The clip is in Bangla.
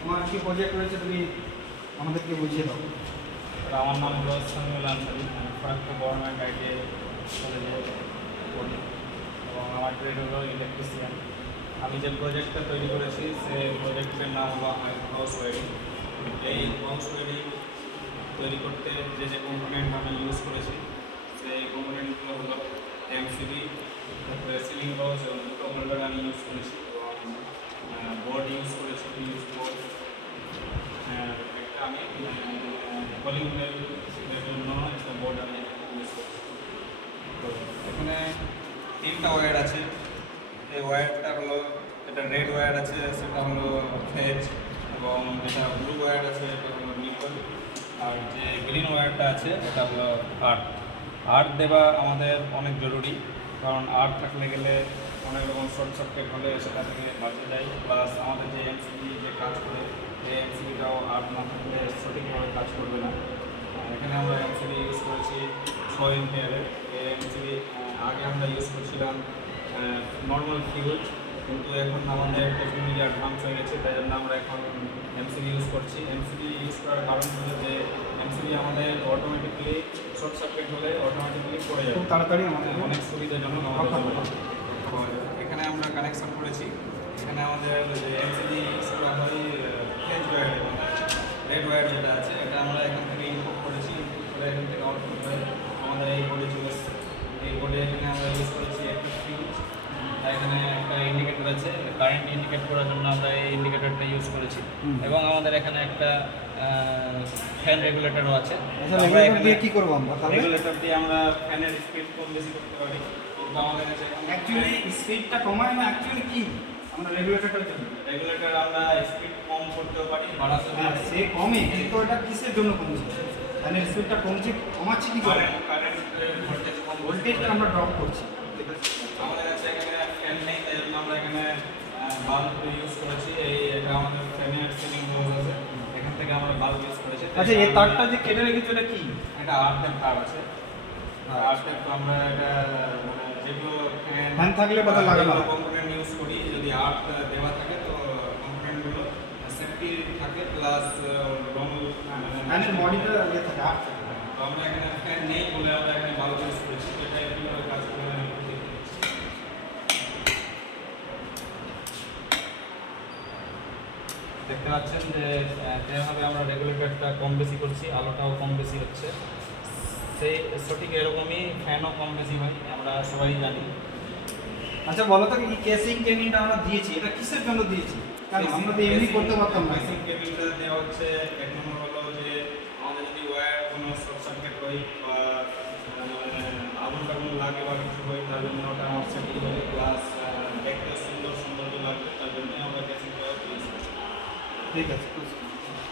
তোমার কি প্রজেক্ট রয়েছে তুমি আমাদেরকে বুঝিয়ে দাও। আমার নাম হলো সামিউল আনসারি, আমি খড়গপুর গভর্নমেন্ট আইটিআই কলেজে পড়ি। এবং আমার ট্রেড হলো ইলেকট্রিশিয়ান আমি যে প্রজেক্টটা তৈরি করেছি সে প্রজেক্টের নাম হলো হাউস ওয়ারিং এই হাউস ওয়ারিং তৈরি করতে যে যে কম্পোনেন্ট আমি ইউজ করেছি, সেই কম্পোনেন্টগুলো হলো এমসিবি তারপরে সিলিং রোজ এবং দুটো হোল্ডার আমি ইউজ করেছি। বোর্ড ইউজ করেছি ইউজ বোর্ড হ্যাঁ, একটা আমি কলিং বেলের জন্য একটা বোর্ড আমি ইউজ তো এখানে তিনটা ওয়্যার আছে। এই ওয়্যারটা হলো এটা রেড ওয়্যার আছে সেটা হলো ফেজ এবং যেটা ব্লু ওয়্যার আছে হলো আর যে গ্রিন ওয়্যারটা আছে এটা হলো আর্ট আর্ট দেওয়া আমাদের অনেক জরুরি। কারণ আর্ট থাকলে গেলে অনেক রকম শর্ট সার্কিট হলে সেটা থেকে বাঁচা যায়। প্লাস আমাদের যে এমসিবি যে কাজ করে এই এমসিবিটাও আর্ট না থাকলে সঠিকভাবে কাজ করবে না। এখানে আমরা এমসিবি ইউজ করেছি ছয় এম্পিয়ারের এই এমসিবি আগে আমরা ইউজ করছিলাম নর্মাল ফিউজ কিন্তু এখন আমাদের টেকনোলজি অ্যাডভান্স হয়ে গেছে, তাই জন্য আমরা এখন এমসিবি ইউজ করছি। এমসিবি ইউজ করার কারণ হলো যে এমসিবি আমাদের অটোমেটিকলি শর্ট সার্কিট হলে অটোমেটিকলি পড়ে যাবে। খুব তাড়াতাড়ি আমাদের অনেক সুবিধাজনক আমাদের এখানে আমরা কানেকশন করেছি। এখানে আমাদের যে করা হয় ফেজ ওয়্যার রেড ওয়্যার যেটা আছে এটা আমরা এখান থেকে ইনপুট করেছি। ইনপুট করে এখান থেকে আউটপুট হয়ে আমাদের এই বোর্ডে চলে এই বোর্ডে এখানে আমরা ইউজ করেছি একটা ফিউজ এখানে একটা ইন্ডিকেটর আছে। কারেন্ট ইন্ডিকেট করার জন্য আমরা এই ইন্ডিকেটরটা ইউজ করেছি। এবং আমাদের এখানে একটা ফ্যান রেগুলেটরও আছে। আচ্ছা রেগুলেটর দিয়ে কি করব আমরা রেগুলেটর দিয়ে আমরা ফ্যানের স্পিড কম বেশি করতে পারি। কিন্তু আমাদের কাছে অ্যাকচুয়ালি স্পিডটা কমায় না অ্যাকচুয়ালি কি? আমরা রেগুলেটরটার জন্য। রেগুলেটর আমরা স্পিড কম করতেও পারি বাড়াতে হ্যাঁ পারি। সে কমে কিন্তু এটা কিসের জন্য কমছে? ফ্যানের স্পিডটা কমছে কমাচ্ছে কি করে? কারেন্ট কারেন্ট ভোল্টেজ ভোল্টেজটা আমরা ড্রপ করছি। আমাদের কাছে এখানে ফ্যান নেই তাই জন্য আমরা এখানে বাল্ব ইউজ করেছি এই আচ্ছা এই তারটা যে কেটে রেখেছো এটা কি এটা আট টেপ তার আছে আট টেপ তো আমরা এটা মানে যেগুলো ফ্যান থাকলে কথা লাগানো হয়। কম্পোনেন্ট ইউজ করি যদি আট দেওয়া থাকে তো কম্পোনেন্টগুলো সেফটি থাকে প্লাস লং ফ্যানের বডিটা ইয়ে থাকে থাকে। তো আমরা এখানে ফ্যান নেই বলে আমরা এখানে ভালো ইউজ করেছি কীভাবে কাজ করে আমি একটু দেখে দিচ্ছি। দেখতে পাচ্ছেন যে যেভাবে আমরা রেগুলেটরটা কম বেশি করছি আলোটাও কম বেশি হচ্ছে। সেই সঠিক এরকমই ফ্যানও কম বেশি হয় আমরা সবাই জানি। আচ্ছা বলো তো এই কেসিং টেনিংটা আমরা দিয়েছি এটা কিসের জন্য দিয়েছি? কারণ আমরা তো এমনি করতে পারতাম না। বেসিক কেবিলটা দেওয়া হচ্ছে এক নম্বর হলো যে আমাদের যদি ওয়্যার কোনো শর্ট সার্কিট হয় বা আগুন টাগুন লাগে বা কিছু হয় জন্য ওটা আমার সেফটি হবে প্লাস দেখতে সুন্দর সৌন্দর্য লাগবে তার জন্য আমরা কেসিংটা ইউজ করছি ঠিক আছে